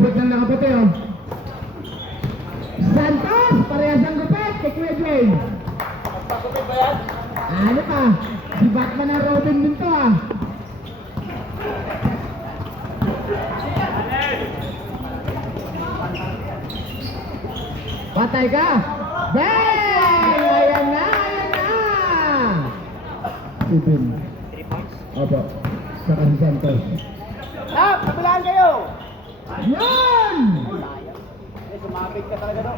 gupit ng nakaputi, oh. Santos, parehas ang gupit kay Kuya Dwayne. Magpagupit ba yan? Ano pa? Si Batman ang Robin din to, ah. Patay ka! Bang! Ayan na! Ayan na! Ibin. 3 points. Opo. Saka si Santos. Stop! Kabilaan kayo! Yan! Sayang. Eh, sumabit ka talaga no?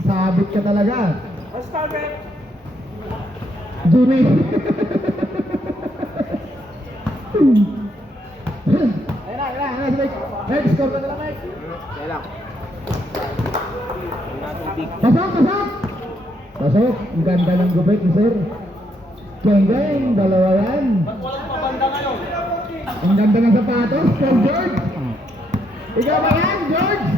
Sabit ka talaga. Let's start it! Juni. Ayun na, Mike. Mike, score ka na lang, Mike. Kaya lang. Pasok! Pasok! Ang ganda ng gupit ni Sir. Geng, dalawa yan. Walang pabanda ngayon. Ang ganda ng sapatos, Sir George. Ikaw ba yan, George?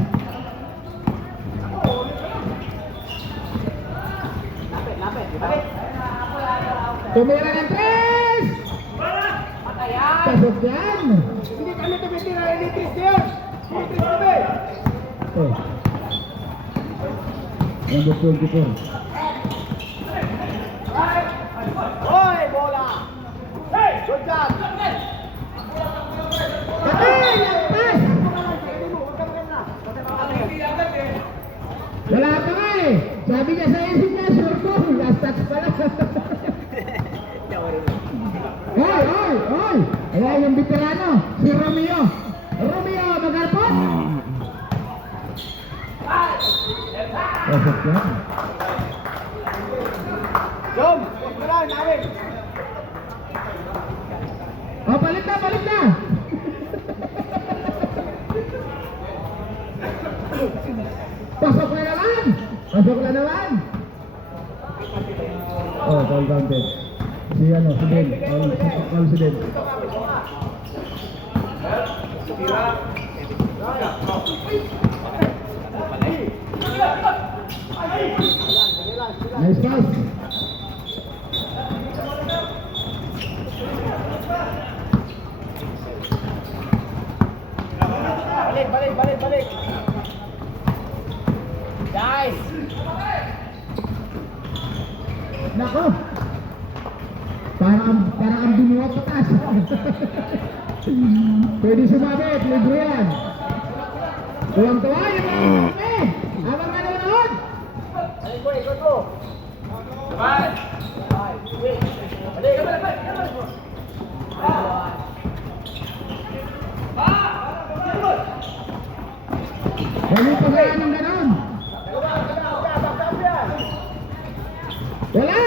Lapit. Balik. Tumira ng 3! Patayan! Pasok yan! Hindi kami tumitira. Elitist yun! Elitist kami! Oh. Number 24. Hoy! Bola! Hey! Good job! Patay! Pas! Wala pa nga eh! Sabi niya sa isip niya, sure ko! Last touch pala! Hoy! Ayan yung veterano, si Romeo! Romeo, mag-arpot! Pasok yan! Jom! Huwag mo lang, namin! Oh, balik na! Pasok na naman! Oh, foul counted. Si Ben. Foul si Ben. Nice pass. Balik! Guys! Nako! Parang ang binuwa patas. Pwede sumabit, libre yan. Tuwang-tuwa yung mga kami. Habang nanonood. Ikot mo! Balik! Dali pa kaya ng ganon. Wala!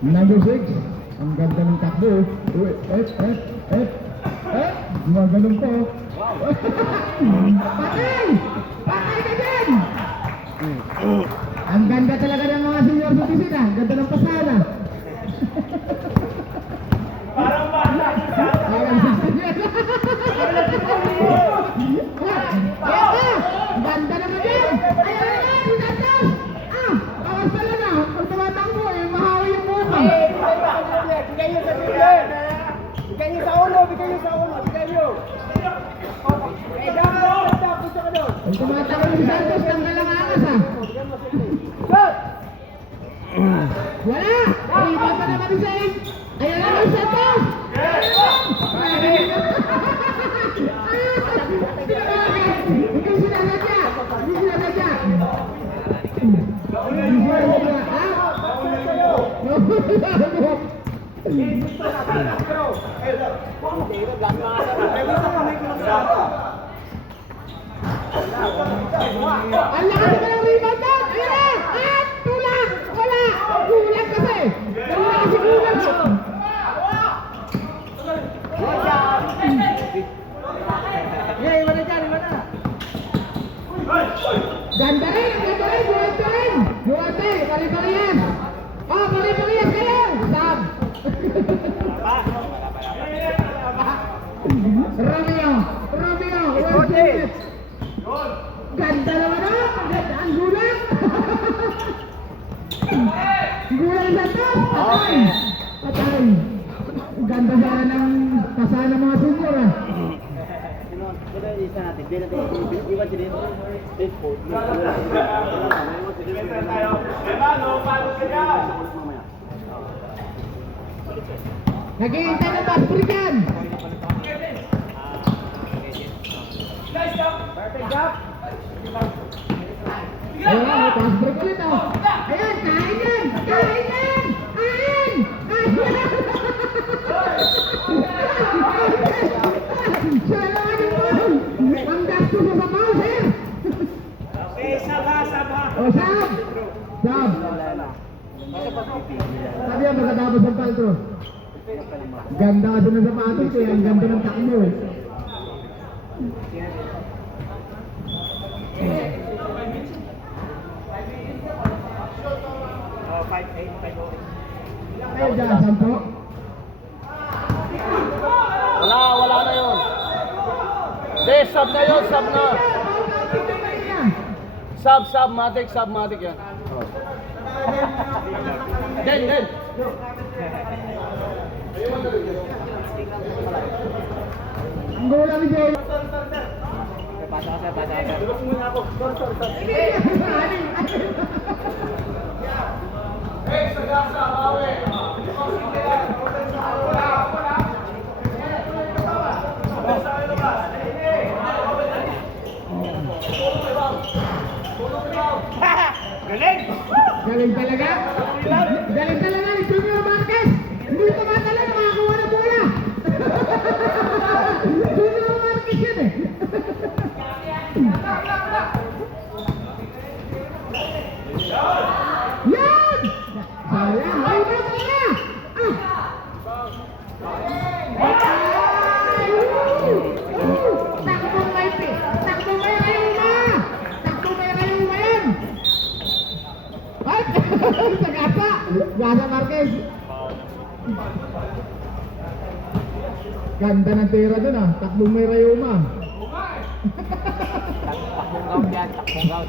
Number 6. Ang ganda ng takbo. Gumaganon po. Patay! Patay ka dyan! Ang ganda talaga ng mga senior citizen, ah. Ganda ng pasada. Parang bata! Parang 16 yan. Ganda naman yan! Ayan na! Santos! Bawas pala na! Pag tumatakbo, mahawi yung buka. Bigay nyo sa bibig! Bigay nyo sa ulo! Bigay nyo! Tapos ka doon! Pag tumatakbo si Santos, tanggal ang angas, ah. Shot! Wala! Iba pa naman si Sain! Ayan na si Santos! Hindi sinasadya! Ang lakas naman ang rebound down! Ayan na! At! Tulang! Wala! Kulang kasi! Wala kasi kulang! Ganda rin! Buwate! Pari-parehas! Oh, pari-parehas kayo! Sab! Romeo! Ganda naman ah! Ang gulang! Gulang sa to! Patay! Ganda sana ng Asahan ng mga senior ah. Kita isa natin, di natin iwan sila yung baseball. Naghihintay ng pass break yan. Ayan, may pass break ulit oh. Ayan, kain yan! Kain yan! Kain! Kain! Siya naman yung ball! Ang gasto mo sa ball, sir! O, sab! Sab! Sabi yan, magkatapos ang paltro. Ganda kasi ng sapatos eh, ang ganda ng takmo eh. Kayo dyan, 10? Wala na yun. Hindi, sub na yun, sub na. Matic yan. Den. Ang gola ni Jay. Pata ka. Tulog muna ako. Galing talaga. Galing talaga ni Junior Marquez. Hindi tumatala na makakuha ng bola. Junior Marquez yun eh. Yan! Sayang. Ay, bola! Takbong may pi. Takbong may Rayuma. Takbong may Rayuma yan. Ay! Sa gasa. Gasa Marquez. Ganda ng tira dun ah. Takbong may Rayuma. Takbong out.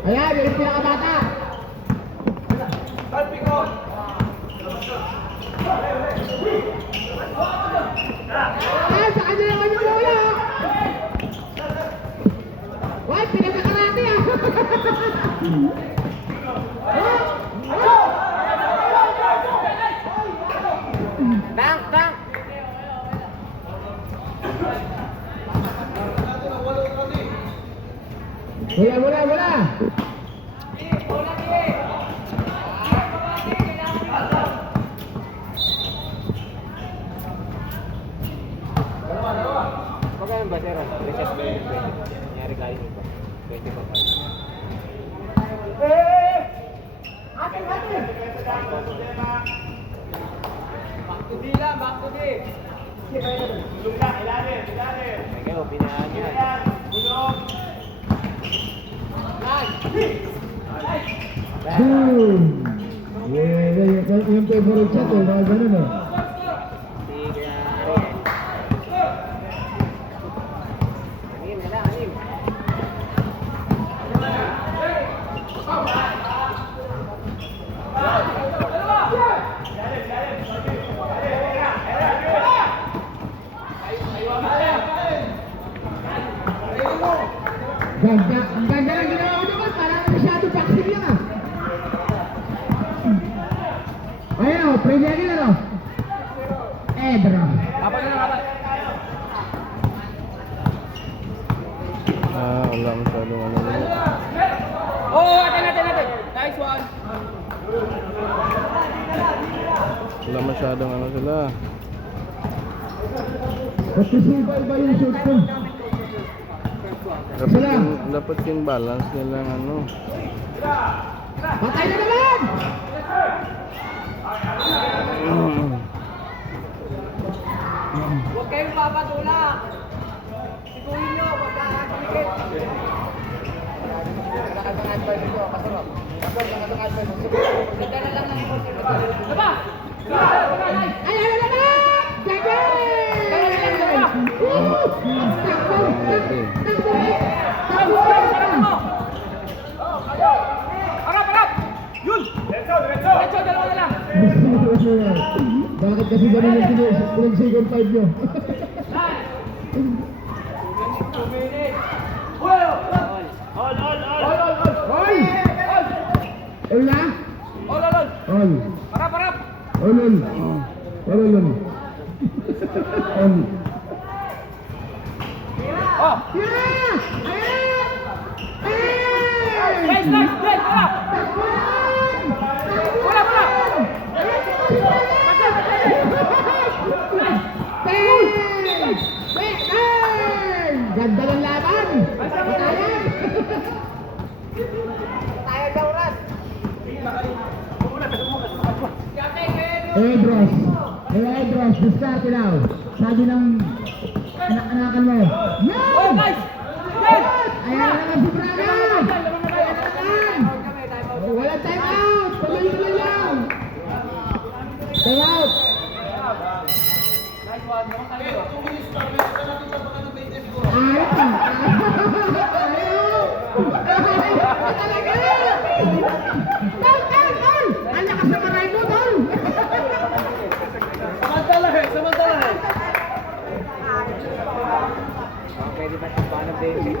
Ayan, yung pinakabata. Ay, sa kanya naman yung bola. Ay, pinakakarate ah. Tank! Bola. Magkano ba, sir? Recess ba yun? Nangyari kayo nito. 20 pa kayo. Back to D. Kayo, pinaan yan. Boom! Yung favorite shot eh, mga ganun eh. Anim. Ang ganda lang ginawa ko naman, parang masyado boxing yan ah. Ayan o, Premier League ano? Edro. Wala masyadong ano na. Natin. Nice one. Wala masyadong ano sila. Pagkisipal ba yung shoot ko? Dapat yung balance nilang ano. Patay na naman! Huwag kayong papatulak. Siguhin nyo, magkakakiligit. Nakatangan pa dito, kasarap. Nakatangan pa dito. Ganda na lang ng ipon. Diba? Ay, ano naman! Gagay! Harap! Yun! Diretso, dalawa na lang. Junior. Bakit kasi ganun yung second 5 nyo? Hoy! All na? All. Harap! All. All. Oh! Yeah! Ayan! Nice! Tara! Bola! Ganda ng laban! Tayo daw, Ras! Edros, diskarte daw. Sabi ng anakan mo. Oh, Yan! nice! Yes! Ayan na naman si Braga! Wala time out! Tuloy-tuloy lang! Time out! Nice one. Tol! Ang lakas na maray mo, Tol! Samantala eh. Pwede ba ito paano, baby? 1.46!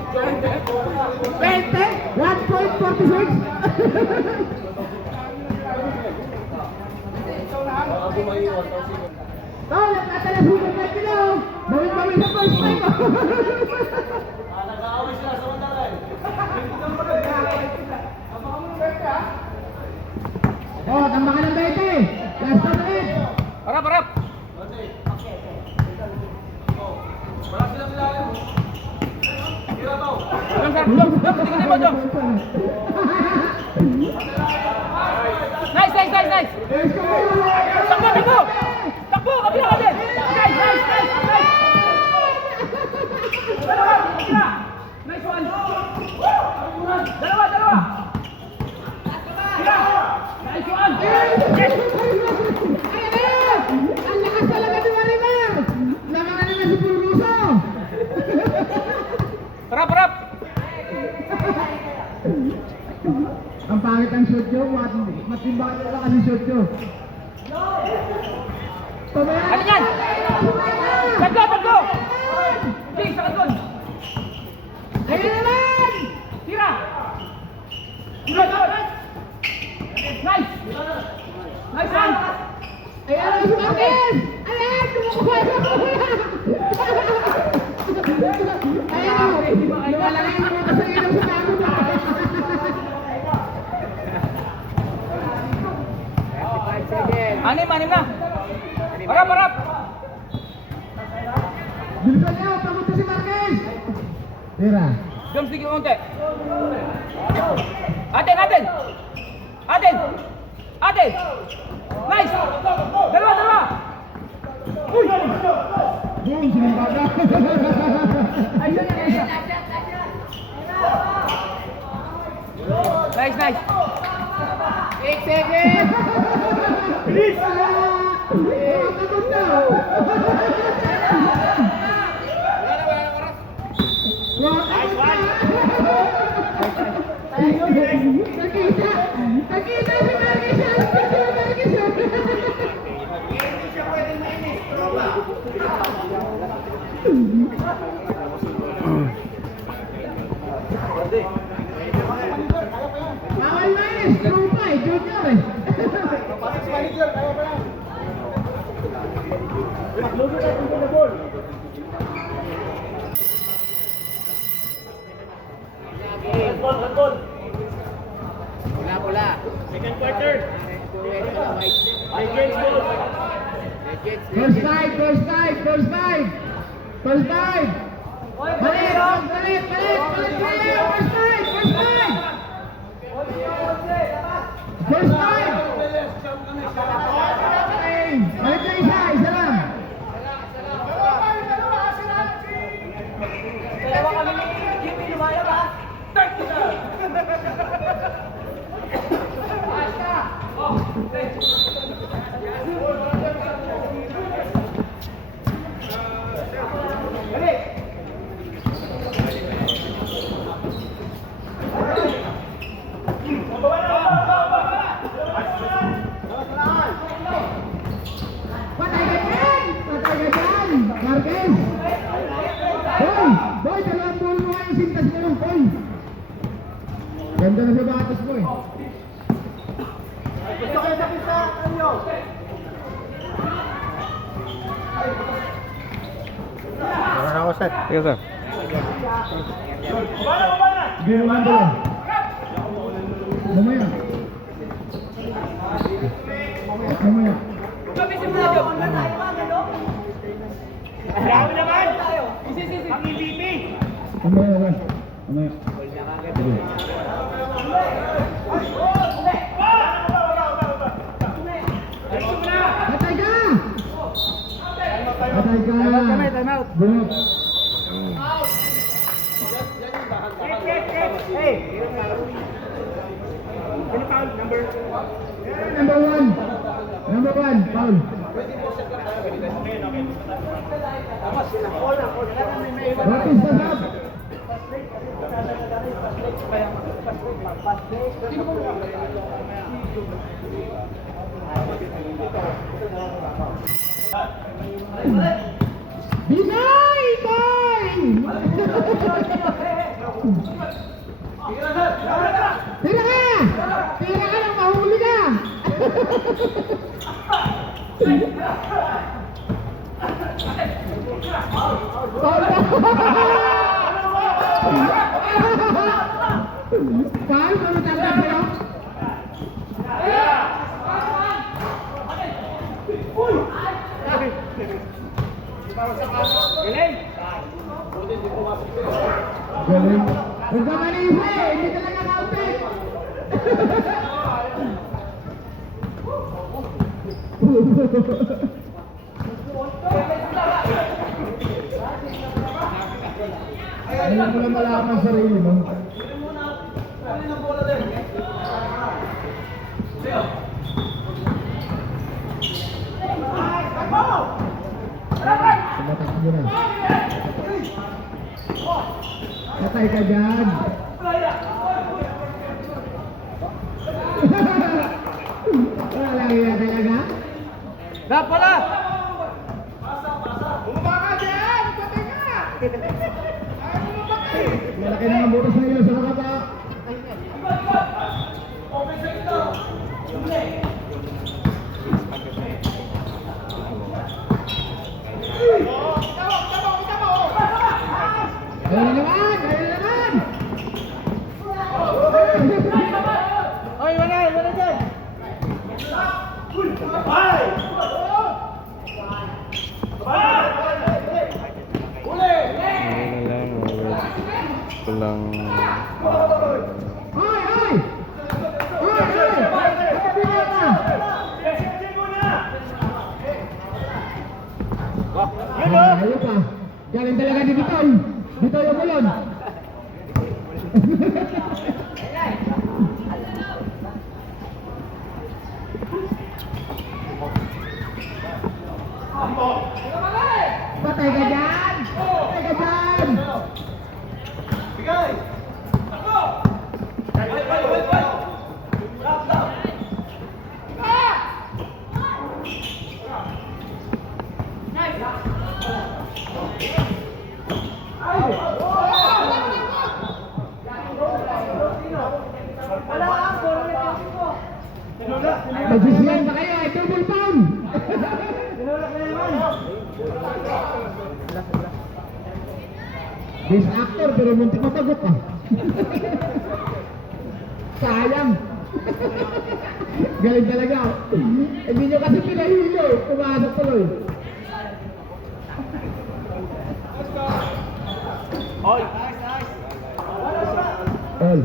Tol, nagkatalas mo ng 5 kilo! Bawin-bawin sa first time! Nag-aaway sila, samantala eh. Oh, tambakan ng 20! Last one ulit! Harap! Tingnan mo dong. Nice! Takbo! Kabila ka din! Nice! Nice one! Dalawa! Nice one! Yes! Ang lakas talaga ni Marimar! Naman naman si Pulguso! Harap! Ang pangit ang shoot nyo, matimbang nyo lang kasi shoot nyo. Ano yan? Taggo! Jay, sa kagon! Ayun naman! Tira! Nice! Nice one! Ayan ang si Marquez! Ayan! Kumukuha na bola! Ayan o! Lumalaki yung mga sa ilaw sa bago mo! Anim na! Harap! Bilisan niyo! Pamunta si Marquez! Tira! Jump stick yung konti. Atin! Nice! Dalawa! Uy! Boom! Sinimbaga! Ayun. Nice! 8 seconds! Bilis! Nakakabot na! Nakita si Marquez! Bawal minus! True pa eh! Junior eh! Bola. Second quarter. First five! Balik! First five! Balik na isa lang! Dalawa kami ni Jimmy lumalabas. sintas mo yung Koy. Ganda na sa batas mo eh. Gusto kayo sa pista, ano? Wala ako, sir. Sige, sir. Sige naman doon. Mamaya. Mamaya. Grabe naman! Ang MVP! Mamaya naman. Mamaya. Sige. Patay ka! Patay ka! Time out. Bunot. Hey! Ano foul? Number? Number one. Number one. Foul. What is the sub? Binay! Boy! Tira ka! Tira ka nang mahuli ka! Paano mo natanggap sa'yo? Galing! Galing. Huwag ka manisa eh! Hindi talaga kaupit! Ayaw mo lang malaman ang sarili mo. Tumatak mo na. Patay ka dyan. Wala lang yan talaga. Rap pala! Malaki na ang butas na yun sa mga pa. Ayun na naman! Ayun na naman! Oy, wala dyan! Ano na lang, kulang... Ay! Ay! Ay! Ay! Sabi nga na! Yun o! Ayaw pa. Galing talaga ni Bitoy. Bitoy ang mulon. Patay ka dyan! Patay ka dyan! Magsisiyan ba kayo? Ay, double pound! Best actor pero muntik mapagot pa. Sayang. Galing talaga. Hindi nyo kasi pinahilo. Pumasok tuloy. Oy! All.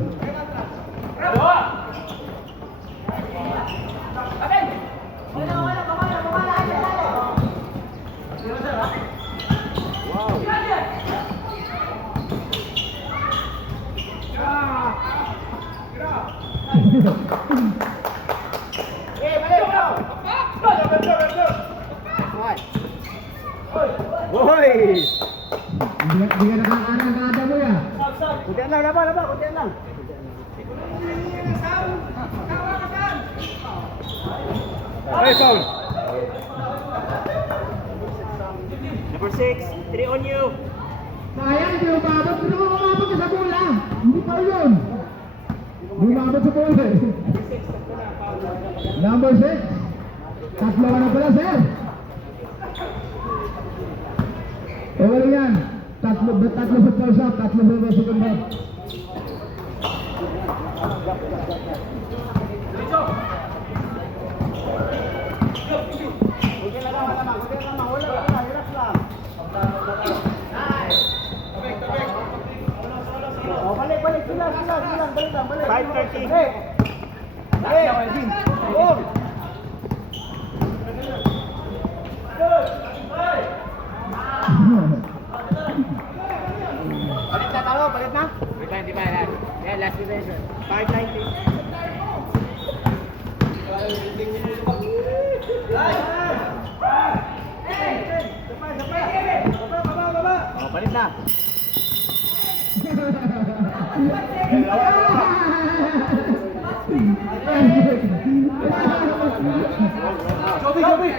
Hoy! Hindi ka nakakaanang-kada mo yan. Kuntian lang, kuntian lang. Hey, foul! Number 6, 3 on you. Sayang, hindi umabot. Gusto ko umabot ka sa sa puli. Number 6. Tatlo na pala, sir. Okay lang yan. Tatlo sa first half, tatlo sa second half. Balik sila, balik lang. 5:30. Balik na talo, balik na. 5:95 yan. Last division. 5:90. Oh, balik na. Joby!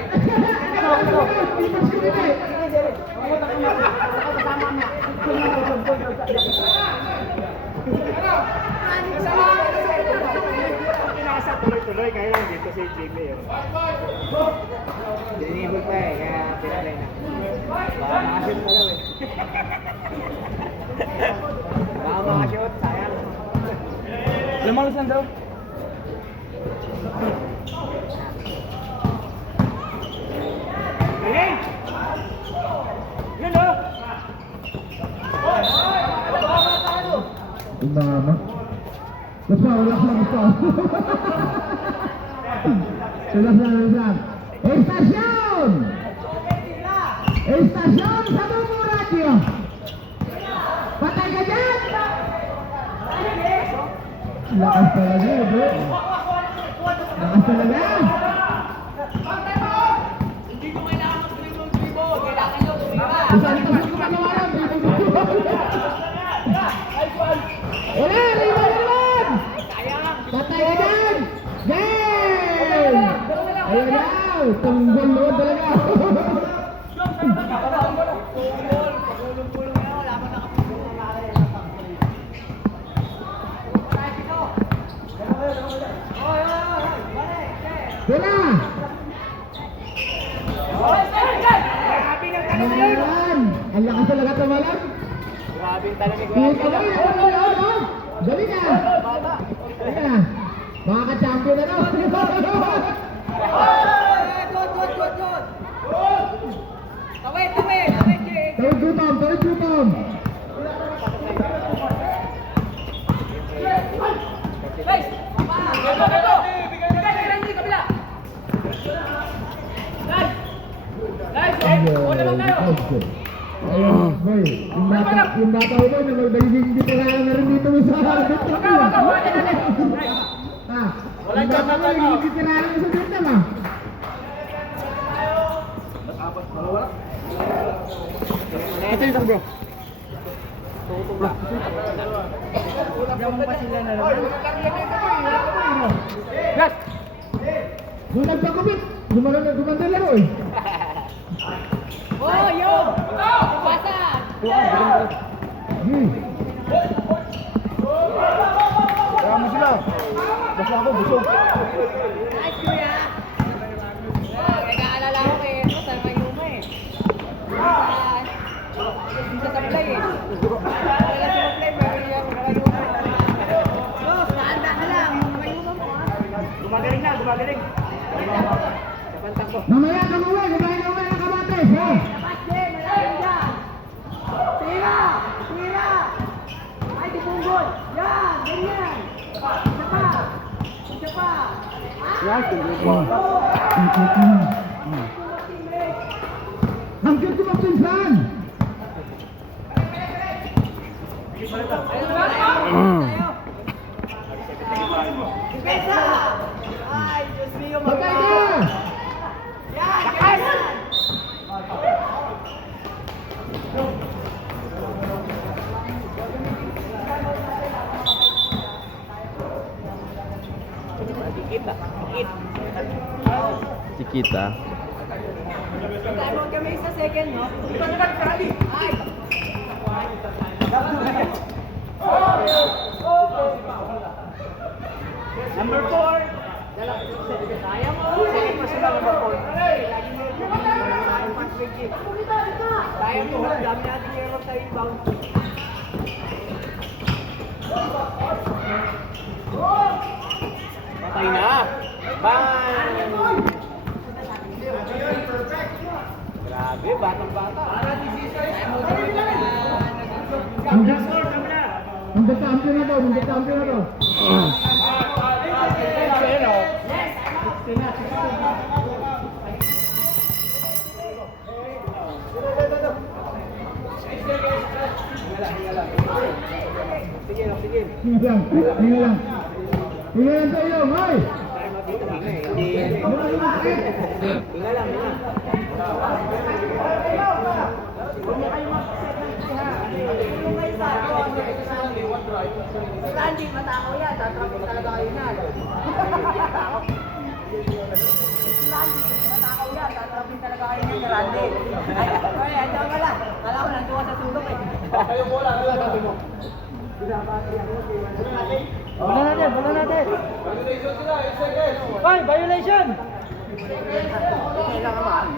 Pinasa tuloy-tuloy kaya lang dito si Jimmy. Dinibol pa kaya pinalay na. Baka makashoot pa lang Baka makashoot, sayang. Lumalos lang daw. Galing! Yun o! Mama. Relax lang. Estasyon! Estasyon sa Bumo Radio! Patay ka dyan! Lakas talaga, bro. Lakas talaga. Hindi ko kailangan mag-tribo. Kailangan nyo tumira. Isang tasong gumagawa lang. Wala! Rebound naman! Patay ka dyan! Game! Ayun daw! Tunggol doon talaga! Wala! Ayan! Ang lakas talaga tumalag! Grabe yung talaga. Dali na! Dali na! Makaka-champion na no! Tawid, Jay. Tawid gutom! Guys! Go! Bigay, kabila! Guys! Wala lang tayo! Ayun, boy. Yung bata ko na magdaging bitirahan na rin dito sa harap. Yung bata ko naging bitirahan na sa Vietnam ah. Ito yung bro. Gamang pa sila na naman. Yes! Nung nagpakabit, gumanda laro eh. Oh, yo! Pasa! Kaya mo sila. Basta ako, busog. Nice, kuya! Nag-aalala ko kay ito sa Mayuma eh. Sa supply eh. Wala sa supply, meron yung Mayuma. Los, naanda ka lang. Mayuma mo ha. Gumagaling na, gumagaling. Kapantang ko. Mamaya ka mauwi, kumain na uwi ng kabates. Labas, Jay! Malayo dyan! Tira! Tira! Ay, tipunggol! Yan! Ganyan! Isa pa! Yan, ang cute mo pinsan! Isa! Ay, Diyos mio! Patay ka! Yan! Ganyan! Chiquita. Tayo mo kami sa second, no? Ay! Kaya mo. Second pa sila mag-ball. Lagi mo yung pass break eh. Kaya mo. Dami natin yung sa inbound. Patay na. Bang! Grabe, batang-bata. Muntik champion na to, muntik champion na to. Sige lang, sige. Hinga lang, hinga lang. Hinga lang sa iyo, hoy! Hinga lang, hinga. Randy, matakaw yan. Tatrapin talaga kayo na. Randy, matakaw yan. Tatrapin talaga kayo na, Randy. Ay, andiyan ka lang. Kala ko nanduwa sa sulok eh. Ayun mo lang, sabi mo. Bola natin, bola natin. Violation sila, 8 seconds. Hoy, violation! Kailangan ma.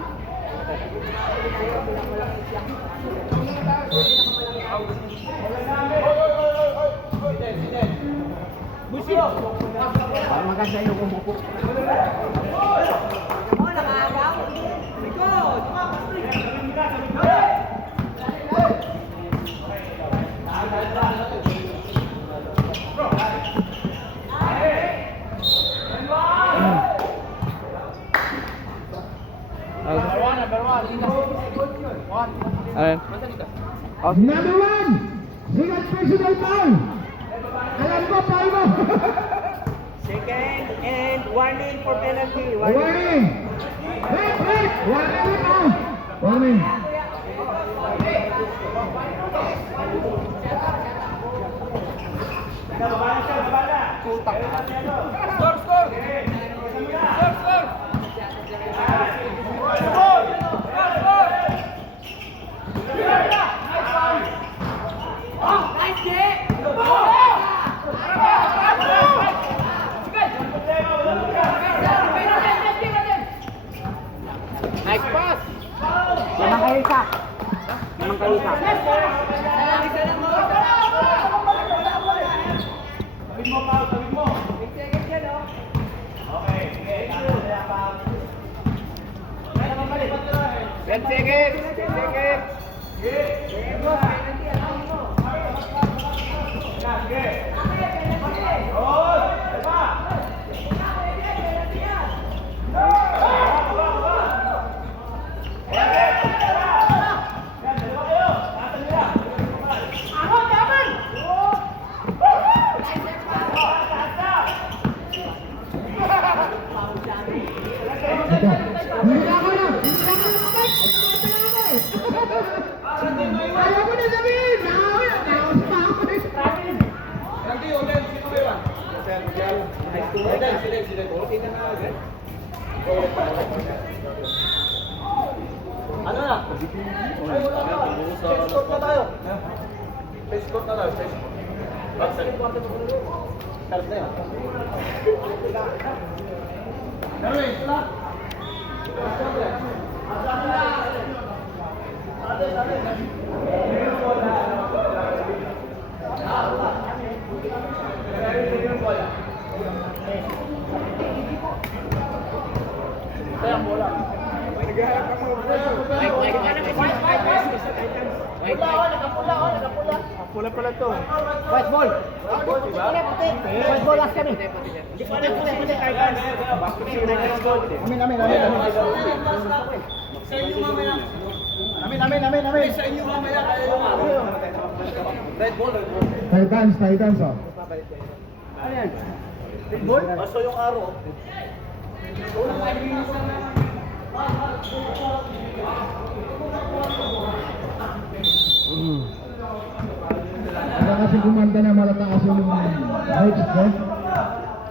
Busio! Para maganda yung umupo. Oh, nakagaw. Likod! Number 1! Sigat personal foul! Alam ko, foul mo! Second and warning for penalty. Warning! Wait! Warning out! Warning! Nice pass! Naman kayo isa. Naman kayo isa. Tawid mo pa, tawid mo. 8 seconds yan, oh. Okay, sige. 10 seconds. 10 seconds. Ayaw mo na sabihin! Nakawin pa ako eh! Ano na? Face court na tayo. Face court na tayo. Face court. Start na yan. Darwin, sila. Pula pala to. White ball. White ball last kami. Hindi pa na puti kay Gans. Amin. Sa inyo mamaya. Amin. Sa inyo mamaya. Red ball. Titans oh. Ano yan? Red ball? Baso yung aro. Ada kasi kumanta na malataas yung heights ko.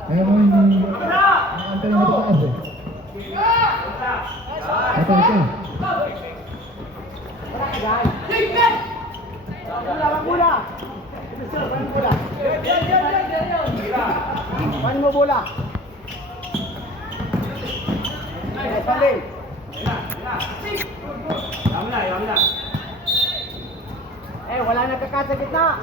Kaya mo hindi kumanta na malataas eh. Ito. Paano mo bola? Paling. Wala na kakat sa gitna.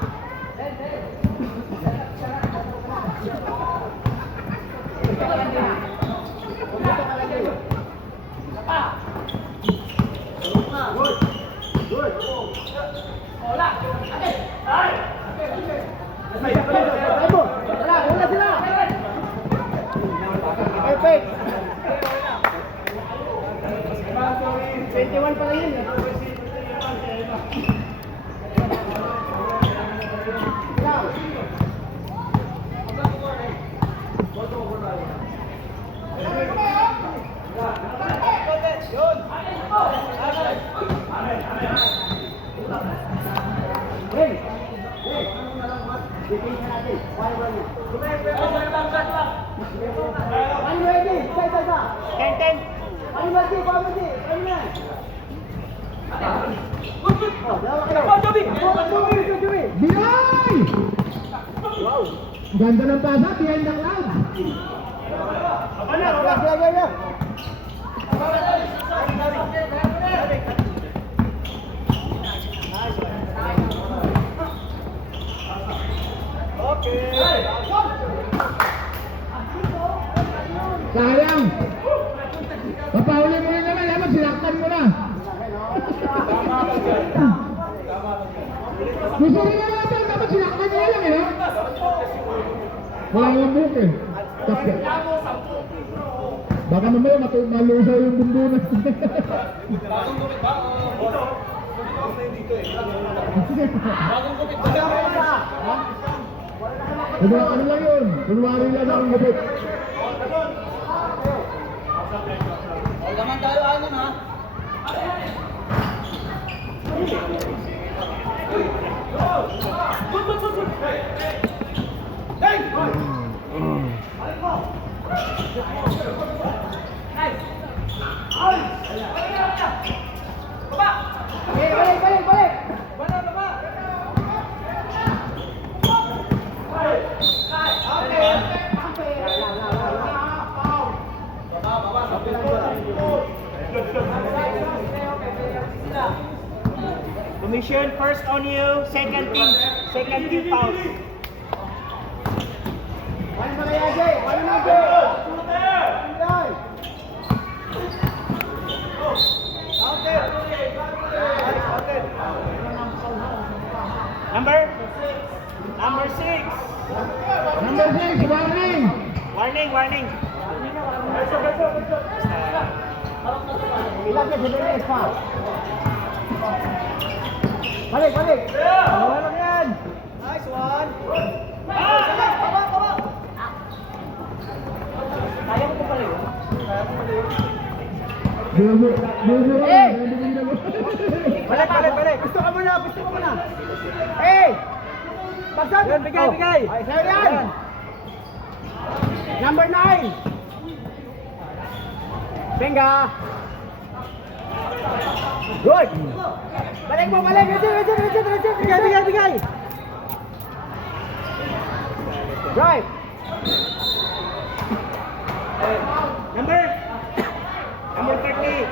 Wala sila. Perfect. 21 pa lang yun eh. Binoy! Ganda ng pasa, behind the cloud. Sayang. Papauli mo na naman, yaman, sinaktan mo na. Gusto mo na naman, dapat sinaktan mo lang eh. Wala nga buhok eh. Tapos, baka mamaya malusaw yung bundunan. Bagong gupit ba? Ito. Bagong gupit ba? Ano lang yun? Kunwari lang ang gupit. Gaman tayo ano ha? Balik. Commission, first on you, second team foul. Number 6. Number 6, warning! Warning. Balik. Dalawa lang yan. Nice one. Kaya mo ko pala yun. Balik. Gusto ka muna. Hey! Bagsak! Yan, bigay. Ay, sa'yo yan. Number 9. Benga. Good. Balik. Bigay. Drive. Number 30.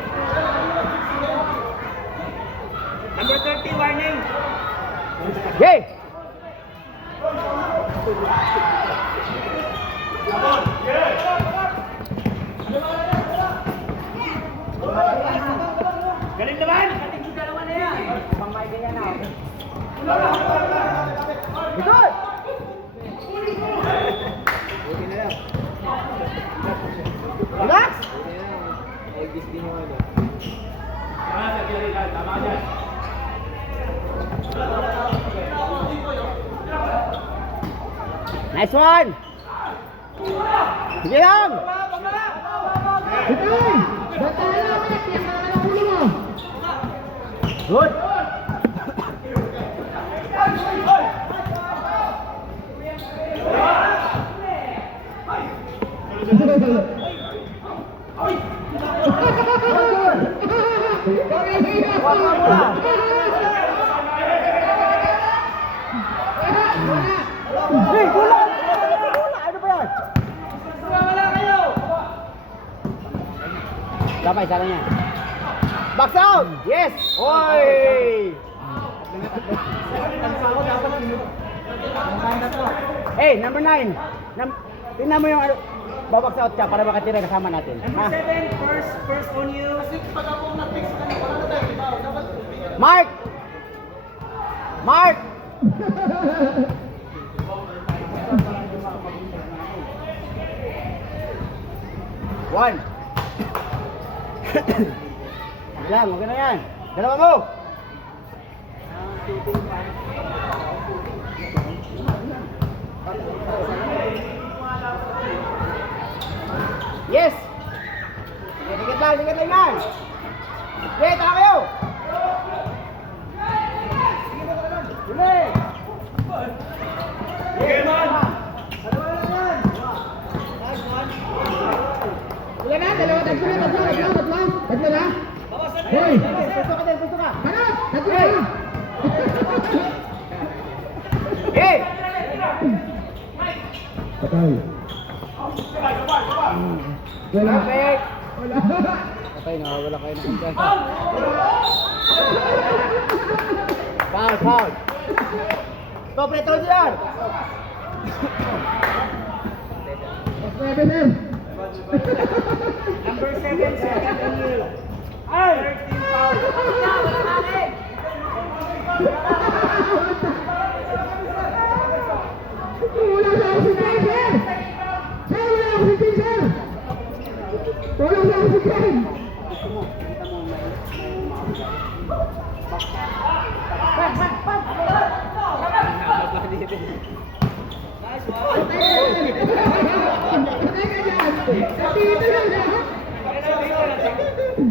Number 30, warning. Yay! Galing naman. Good. Relax. Nice one. Sige lang. Binoy! Batayan na naman, tiyak na ang ulo mo. Good. Hey, bola! Ano ba yan? Kapay, sana niya. Box out! Yes! Oy! Hey, number 9. Tingnan mo yung ano. Babox out ka para makatira kasama natin. Number 7, first on you. Mark! Mark! One. Lang, okay na yan. Dalawa mo. Yes! Sige lang yan. Okay, tama kayo. Huli! Yes, man! Wala na, dalawa, tatlo na. Hoy! Gusto ka. Manap! Tatlo na! Hey! Patay. Wala. Perfect! Wala. Okay, nakawala kayo ng kumpiyansa. Foul. Stop, retro dyan! Seven. Number 7, second on you. 13 foul. Wala sa oxygen, sir! Sir, wala oxygen, sir! Wala sa oxygen! Patay ka dyan! Dito lang siya!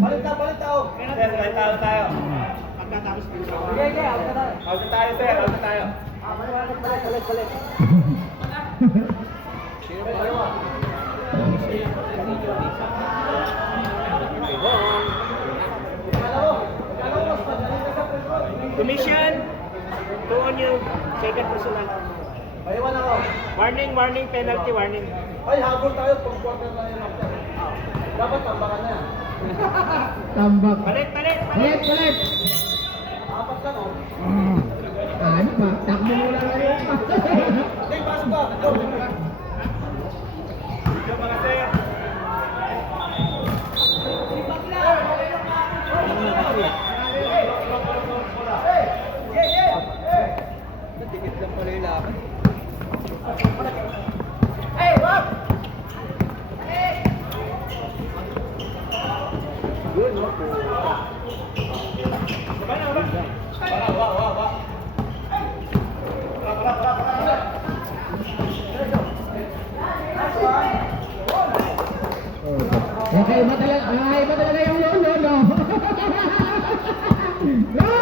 Balik tao. Sir, balik tayo. Pagkatapos ng Out tayo, sir. Out tayo. Balik. commission, 2 on you. Second personal. Paiwan ako. Warning, penalty, warning. Ay, habol tayo. Pag-quarter na yun. Dapat tambakan na yan. Tambak. Balik. Balik! Apat lang, oh. Ano ba? Takbo muna lang yun. Hindi, pasok ka. Go. Ikaw mga sir. Hey, Rob! Good, no? Okay, iba talaga yung lolo, no? No!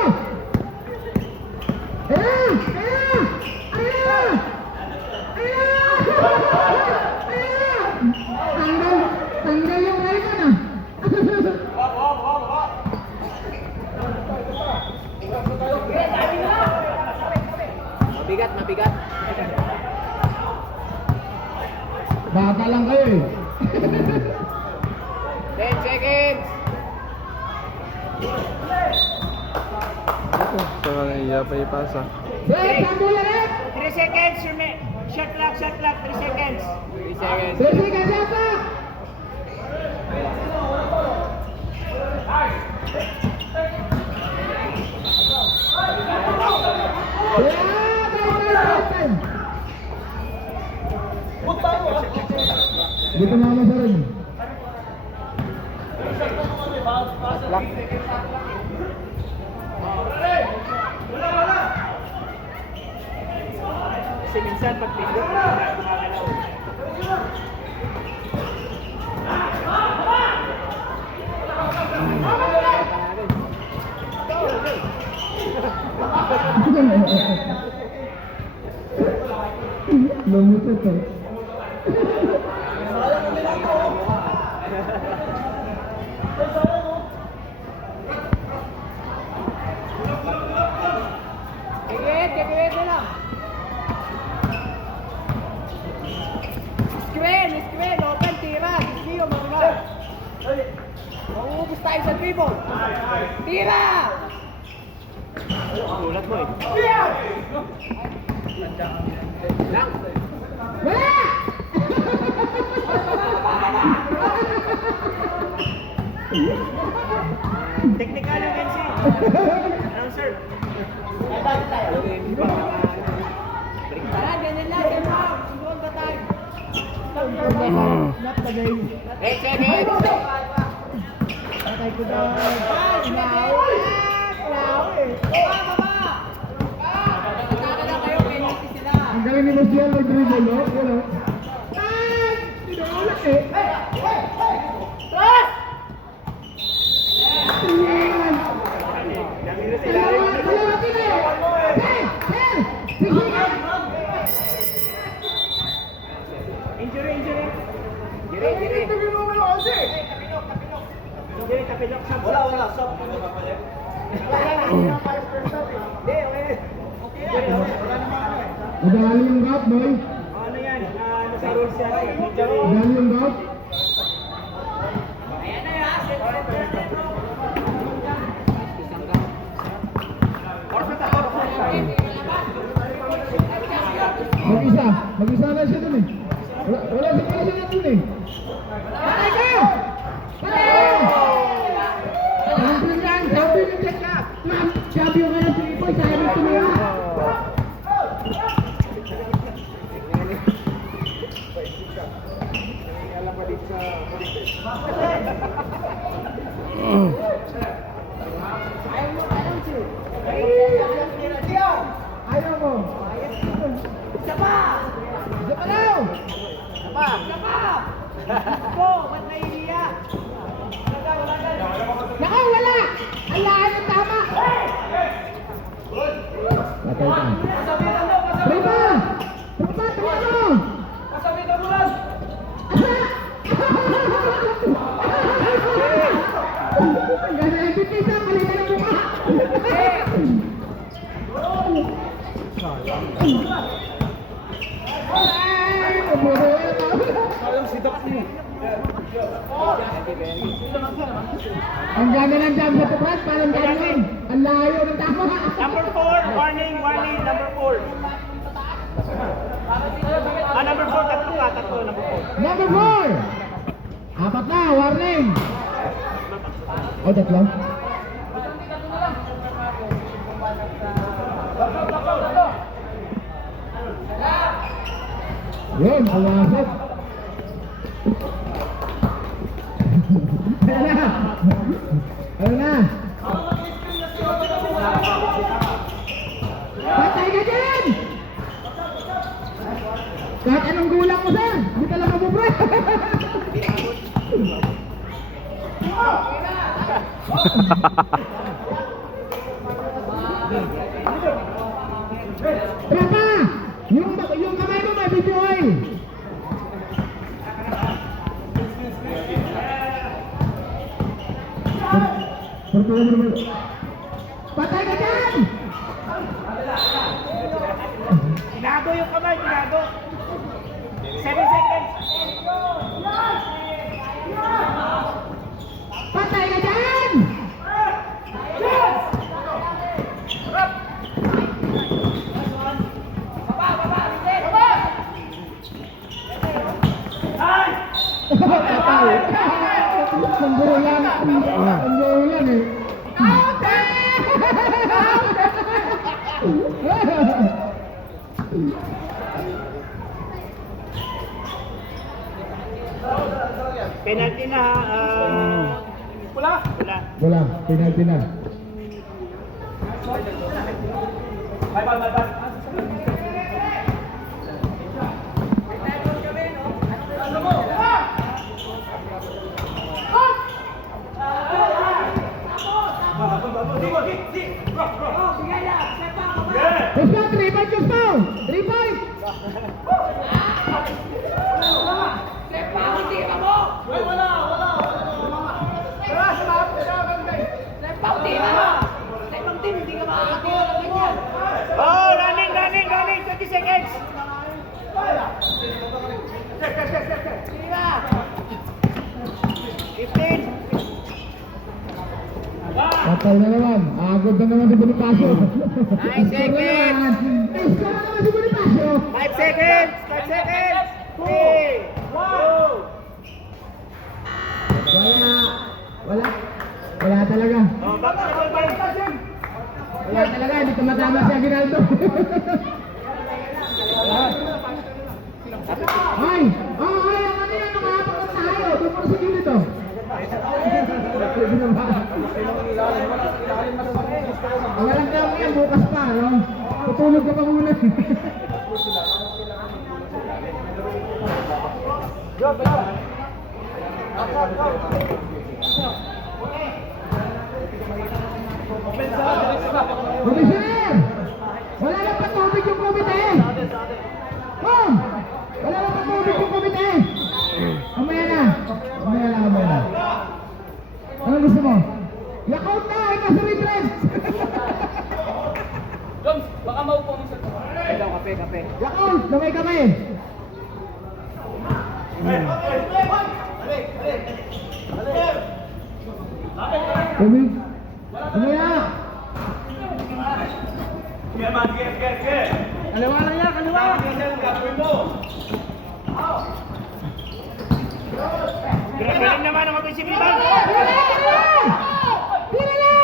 Tanggal yung Raymond, ah! Mabigat. Bata lang kayo eh. 10 seconds. Sa kanila pa ipasa. Wait, sambo ulit! 3 seconds, shot clock, 3 seconds. 3 seconds. Sige, yata! Time! Dito mama sa rin. Lock. Kasi minsan pag pindot, gumagalaw. Lumutot eh. Kikit na lang. Screen, open, tira. Hindi yung mga. Mauubos tayo sa dribble. Tira! Gulat mo eh. Wala! Technical yung MC. Announcer. Tara, ganyan lang. Ganyan lang. Sunod ka tayo. Not the game. Hey, Cedric! Patay ko daw. Inaw eh. Baba! Nataka na kayo, penalty sila. Ang galing ni Marcial mag-dribble, no? Wala. Ay! Tinulak eh. Ayan! Dalawa sila eh. Hey! Sige! Injury. Ito ginumero kasi. Injury, kapilok siya. Wala. Stop. Madali yung route, boy. Ano yan? Nasa rules yan. Injury. Madali yung route. Mag-isa na siya dun eh. Wala si President dun eh. Patay ka! Patay! Champion yung check up. Champion ka ng 3 points, ayaw mo tumira. Ayaw mo. Isa pa! Isa pa daw. Isa pa! Po, ba't nahihiya? Nako, wala! Ang lahat ng tama! Patay ka. Tropa! Tropa, tingnan mo! Kasabitan mo lang. Ang ganda ng pipisa, palitan ng mukha! Ay, mabuhay na. Sayang sidak mo. Ang ganda ng jam sa tupad, parang ganyan. Ang layo ng tama. Number 4, warning, number 4. Number 4, tatlo, number 4. Number 4! Apat na, warning! Ay, tatlo. Yun, pumasok. Ano na? Ano na? Patay ka dyan! Kahit anong gulang mo sir, hindi ka lang mabubra. Tropa! Yung kamay mo may video oil. Patay ka dyan! Tinago yung kamay, tinago. 7 seconds. Patay ka dyan! Patay! Sambulan! Sambulan eh! Penalty na ha. Wala. Wala, penalty na. Gusto, 3 points gusto! 3 points! Oh, running. 20 seconds. Tira. 15. Patay na naman. Agod na naman si Bonifacio. 9 seconds. Score na naman si Bonifacio. 5 seconds. 5 seconds. 3, 2. Wala. Wala talaga. Oh, back. Wala talaga. Hindi ka matama si Aguinaldo. Ay! Oh, ay! Ang ano yan? Nakapakat tayo. Doon mo sa gilid oh. Walang kami yan. Bukas pa. No? Tutulog ka pa muna. Commissioner! Wala na patubig yung komite! Oh! Wala na patubig yung komite! Mamaya na! Mamaya na! Anong gusto mo? Yakout na! Ay nasa refresh! Jones, baka maupo mo sa... Kape. Yakout! Kamay kamay! Tubig! Mamaya! Kaliwa lang yan! Kaliwa! Galing naman ang mga si Biban. Tira na!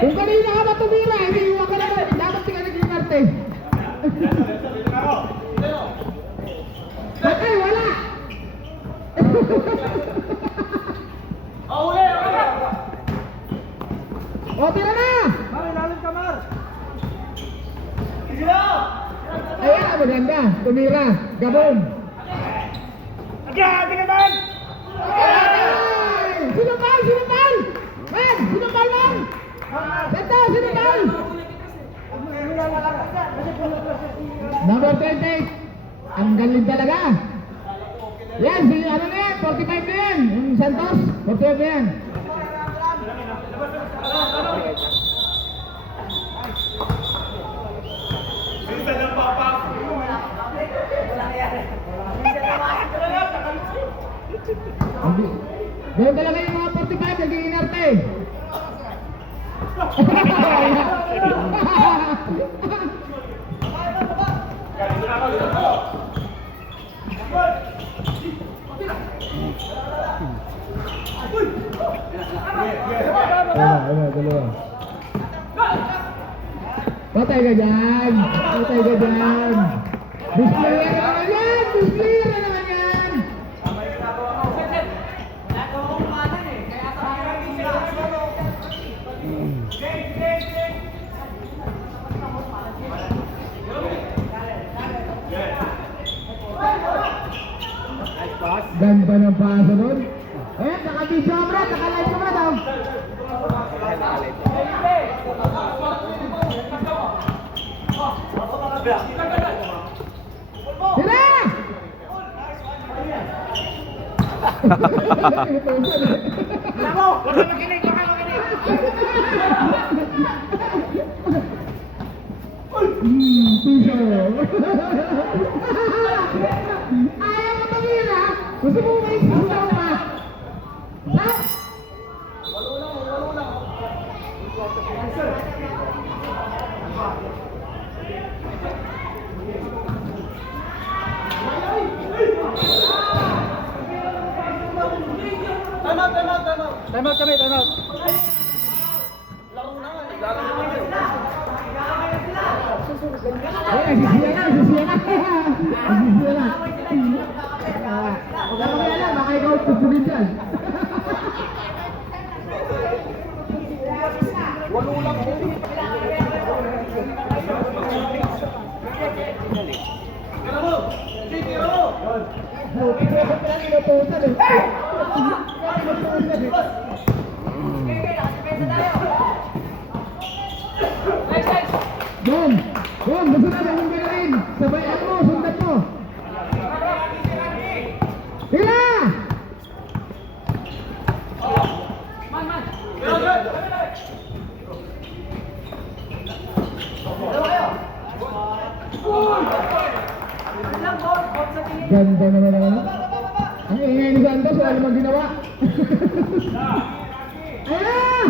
Kung kanina ka ba tumira, hindi iwan ka naman. Dapat ka nag-inarte. Patay, wala! O, tira na! Ayan, maganda. Tumira. Gabon. Grabe naman! Ay! Sinubal! Sinubal! Man! Sinubal man! Ito! Sinubal! Number 28. Ang galing talaga. Yan, si ano na yan? 45 na yan. Yung Santos, 45 na yan. Ganyan talaga yung mga 45, naging inarte. Dalawa. Patay ka dyan! Patay ka dyan! Display na naman yan! Display na naman yan! Ganda ng paso nun. Eh, naka-video ka bro, naka-live ka bro daw. Tira! Huwag ka makinig! Huwag ka makinig! Piso. Ayaw mo tumira. Gusto mo may piso pa. Ha? Time out kami. Nagsisiya na. Huwag ka mag-alala, baka ikaw tutugin dyan. Boom! Boom! Gusto na yung gano'n! Sabayan mo! Sundan mo! Hila! Ganda naman naman. Ang ingay ni Santos, wala namang ginawa. Ayan!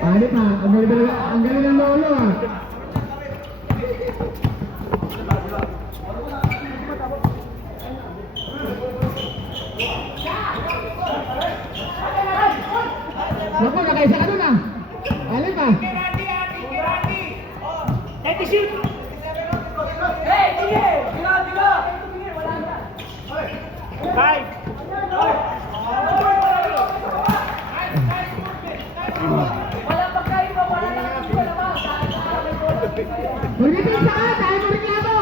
Ano pa? Ang galing ng lolo ah. Naku, nakaisa ka dun ah. Alin pa? Take the shoot! Five! Magiging sa ka, tayo mo reklamo.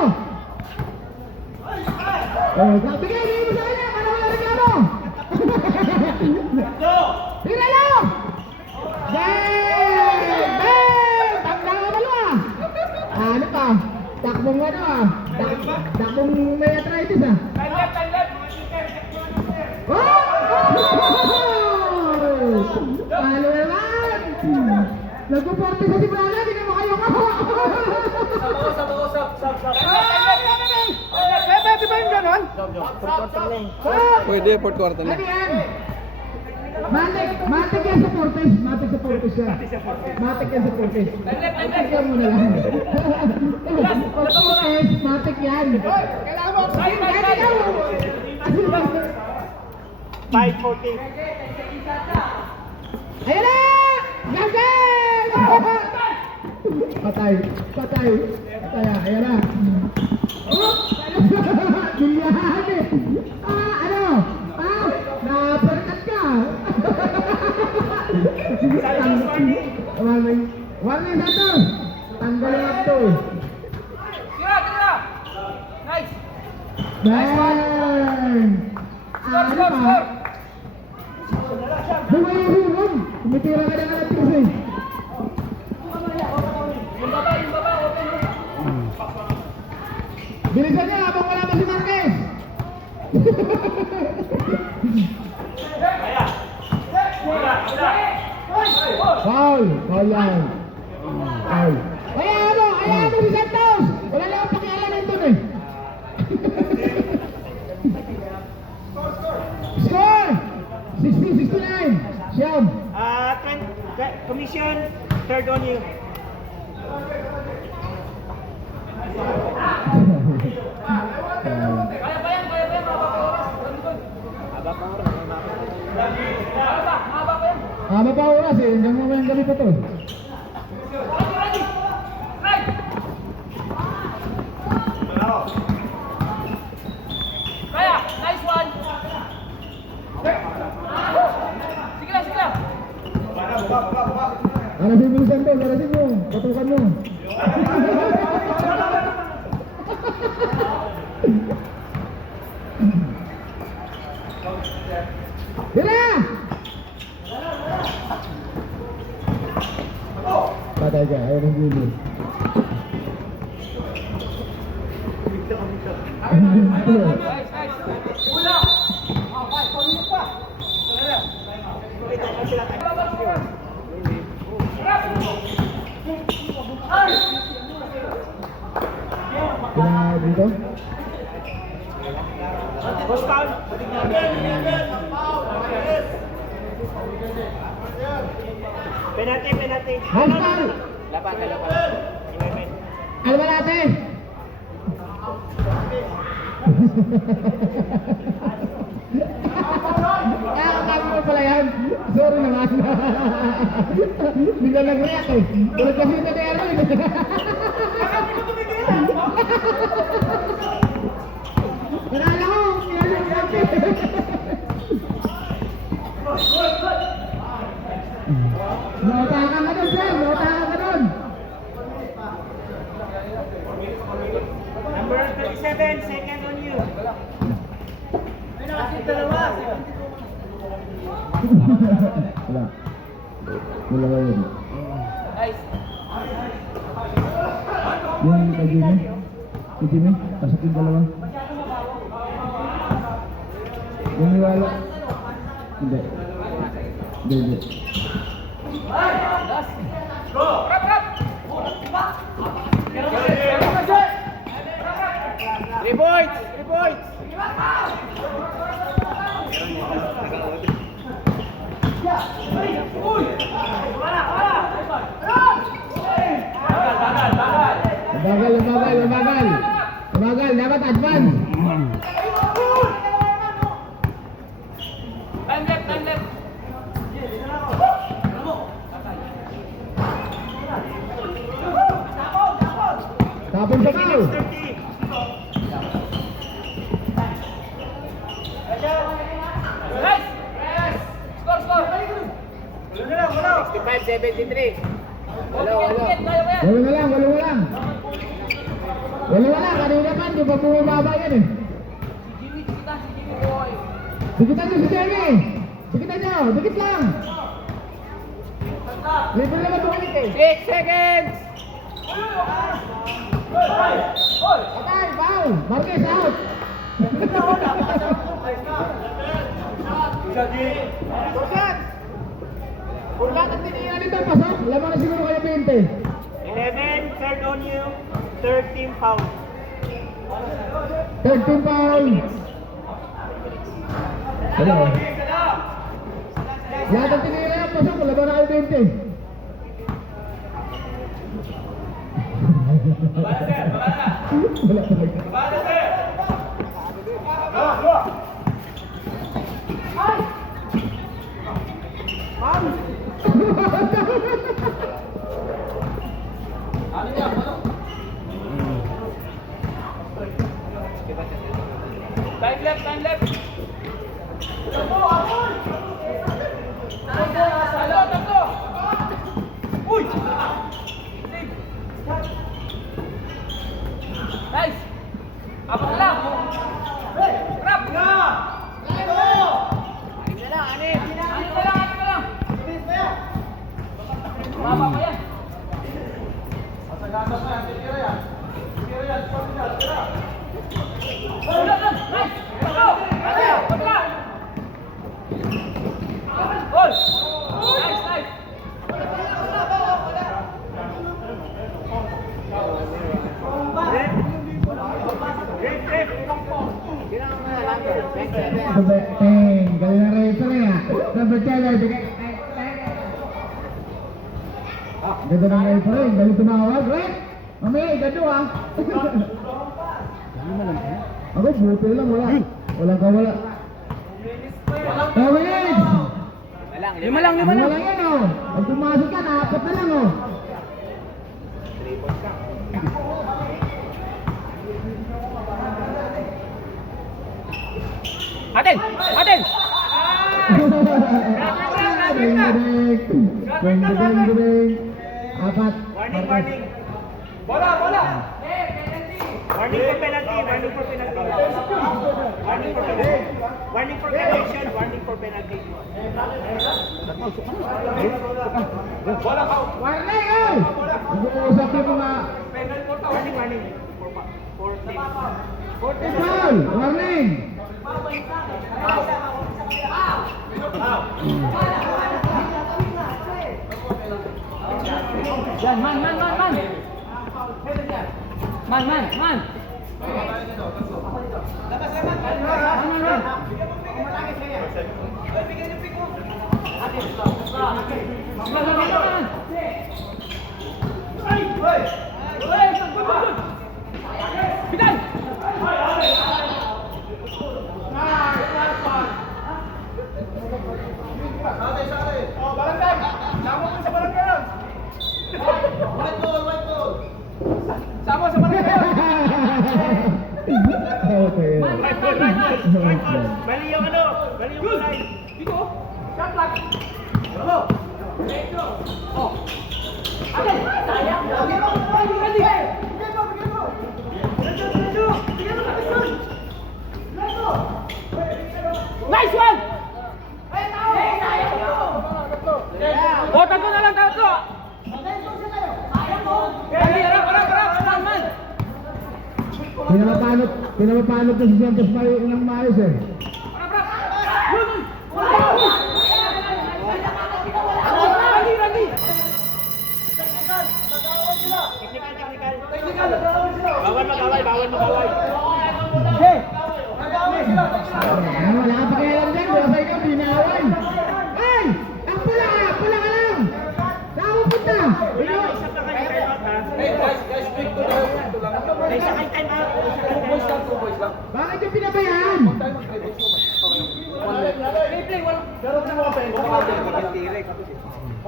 Oh, bigay mo sa kanya, para wala reklamo. Pinalo! Bang! Bang! Tanggal ka dalawa. Ano pa? Takbong ano ah? Takbong may arthritis ah. Oh! Palo naman! Nagpo-forte sa si Brana, hindi naman kayo ka! Di ba yung ganon? Pwede, fourth quarter Ano lang. yan? Matik yan sa Fortes. Matik sa Fortes yan. Matik yan sa Fortes. Matik yan muna lang. Pag Fortes, matik yan. Kailangan mo! Five, 14. Ayan na! Gagay! Patay. Patay. Patay. Ayan na. Oh! Giliyahan eh. Ano? Naperkat ka. Warning satu. Tanggalin up to. Tira! Nice! Bang! Ano pa? Bumay. Tumitira ka na ka ng tirs eh. Yung baba, open mo. Bilisan niya habang wala pa si Marquez. Foul! Foul yan. Foul. Hayaan mo si Santos! Wala lang ang pakialaman doon eh. Score! 16-69. Siyam. Commission, third on you. Kaya ba yan, Haba pa yan. Haba pa oras eh. Hanggang mamayang gabi pa to. Ready! Right! Kaya, nice one! Sige lang! Arasin mo si Santos. Arasin mo. Patukan mo. Tira! Patay ka, ayaw ng gulo. Ula! Okay, pamilip pa! Kina dito? Post foul. Penalty. Hashtag! Laban. 11. Ano ba natin? Kami mo pala yan. Sorry naman. Bigla nag-react eh. Tulad kasi ito ni Erwin. Kanala ko, pinala ko kasi. Notakan ka dun, sir. Notakan ka dun. Number 37, second on you. Wala. Dalawa yun. Nice! Yung kay Jimmy. Si Jimmy, pasok yung dalawa. Yung niwala. Hindi. Hindi. Rap! Three points! 3 points! Bagal, dapat advance. Time left! Tapon sa foul. 30. Score! 65-73. Wala. Kanina pa, di ba bumababa yan eh. Dikitan nyo si Jerry. Dikit lang. Libre naman tumalik eh. 6 seconds! Okay, foul. Marquez out. Kurang ang tiniyan ito, pasok. Laman na siguro kayo 20. 11, third on you. 13 foul. 13 foul. Hello. Lahat ang tiniyan, pasok. Laman na kayo 20. Wala talaga. Time left! Takbo! Uy! Nice! Apat lang! Grab! Anim na lang! Mama pa yan! Masagana pa yan, tira yan. Tira. Nice! Takbo! Pagla! Gol! Nice! Galing na rin ito na. Number 10, bigay. Ganda ng ngayon pa rin. Galing tumawag. Wait! Mami, ganda ah. Ako, buti lang. Wala. 10 minutes! Lima lang! Wala yan oh. Pag pumasok ka, nakapat na lang oh. Atin! Ding. Apat. Warning. Bola! Warning for penalty. Warning for connection. Warning for penalty. Warning oh! Nag-uusap yung mga Warning. For foul. Warning. Yan, man! Okay. Right ball. Mali yung line. Nice one! O, tatlo na lang, tatlo! Harap, man! Pinapapanot na si Santos ng maayos eh. Randy!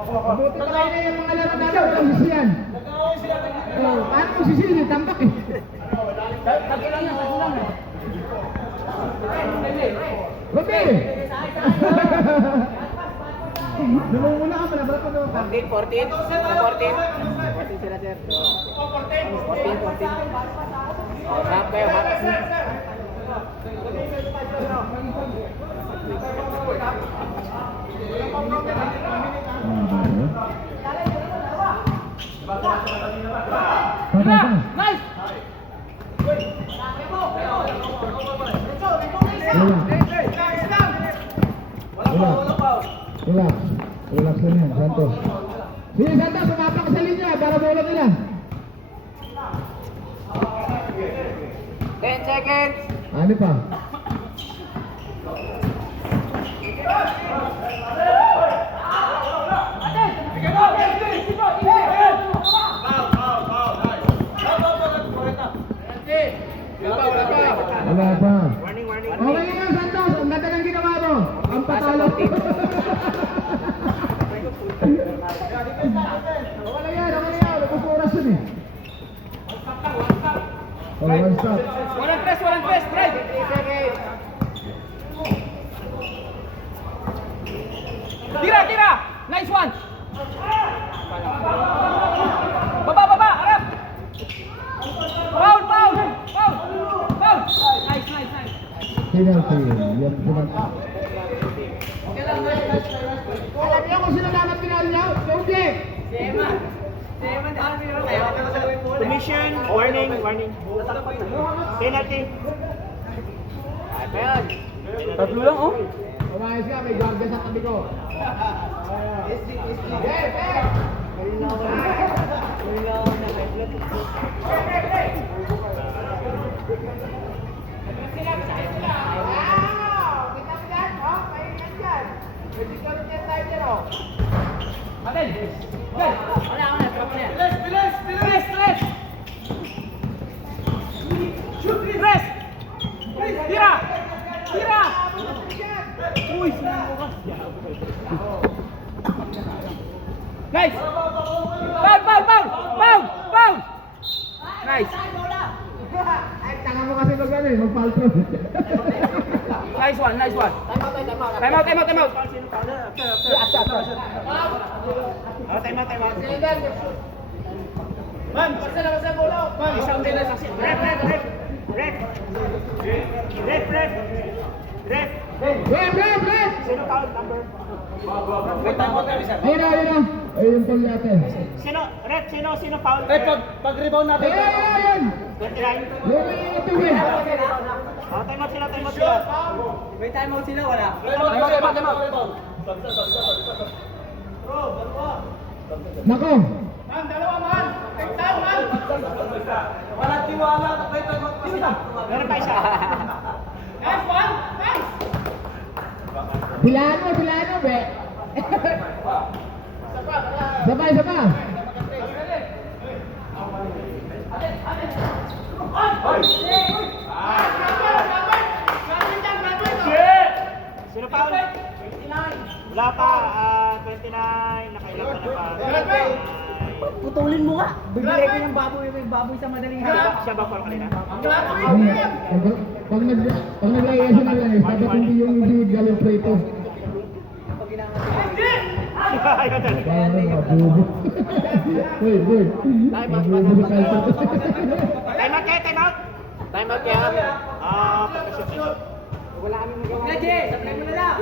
Mabuti pa kayo na yung mga laro natin, walang sisiyan. Paano mo sisiyan? Tambak eh. Robi! Namumula ka pala, ba't ano ka? 14 sila sir. 14. Hap kayo, hap. Nice! Relax lang yan, Santos. Sige, Santos, sumapak sa linya para bola nila. 10 seconds. Ano pa? Wala pa. Warning. Okay na yan, Santos. Ang ganda ng ginawa mo. Ang patalo. Okay na yan. Tapos oras yun eh. Oh, one stop. Walang press, right? 3 seconds. Tira! Nice one! Baba! Harap! Foul! Nice! Penalty. Yan, penalty. Alam niyo kung sino dapat pinalo niya? Jogi! Commission, warning. Penalty. Ayan. Tatlo lang, oh. Umayos ka, may guardia sa tabi ko. Press! Tira! Uy, sinama ko. Nice! Foul! Nice! Ay, tanga mo kasi mag-ano eh, mag-faltro. Nice one. Time out. Time out. Man, basta bola. Man, isang din na saksi. Ref. Ref! Sino foul number? Ayun na. Ayun pala natin. Sino foul? Pag-rebound natin. Ayun! 29. Ito eh. Time out sila. May timeout sila, wala. Rebound. Nako! Walang tiwala. Meron pa isa. Bilano, be! Sabay! Sino foul? 29. Wala pa, 29. Nakailan ka na pa. Putulin mo nga. Bibigay ko yung baboy sa madaling haba. Siya ba foul kanina? Pag nag-layas na lang eh, dapat hindi yung hindi galing prito. Ayun dali. Parang mabubo. Boy. Mabubo ka ito. Time out. Time out kaya. Shoot. Wala kami magawa. Sige, sablay mo na lang.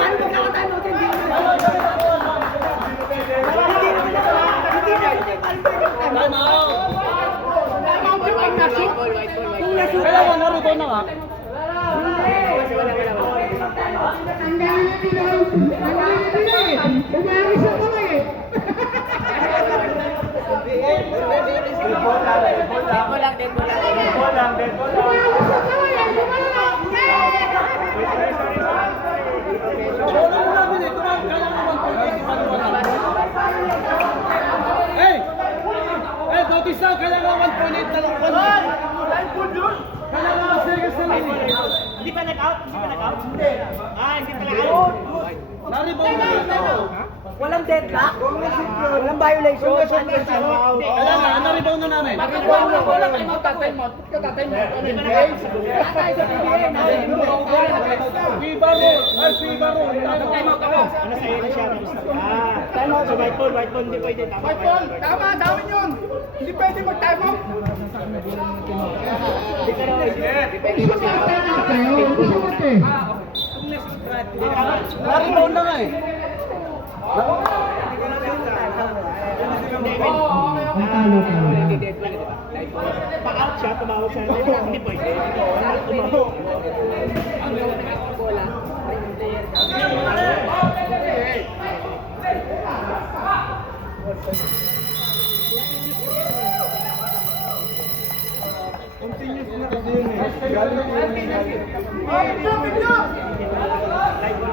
Paano magkakatayo mo din? Kailangan na rebound na nga. Ang galing umaris ako eh. Hey, notice na, kailangan 1.8 na lang. ba nag-out? Hindi ba nag-out? Hindi. Ah, hindi pala out. Na-rebound na ito. Walang deadlock? Walang violation? Wala na, na-rebound na namin. Wala time out. Viva Roll! Ay, Viva Roll! Ano sa'yo na siya? So white ball, hindi pwede. Tama, dami yun! Hindi pwede mag-time out! Hindi ka raw. Hindi ba tayo? Hindi siya eh. Na-rebound na nga eh. Ang talo ka na. Pa-out siya, tumawag siya. Hindi pwede. Continuous na kasi yun eh. Galing ko yun eh. Live one.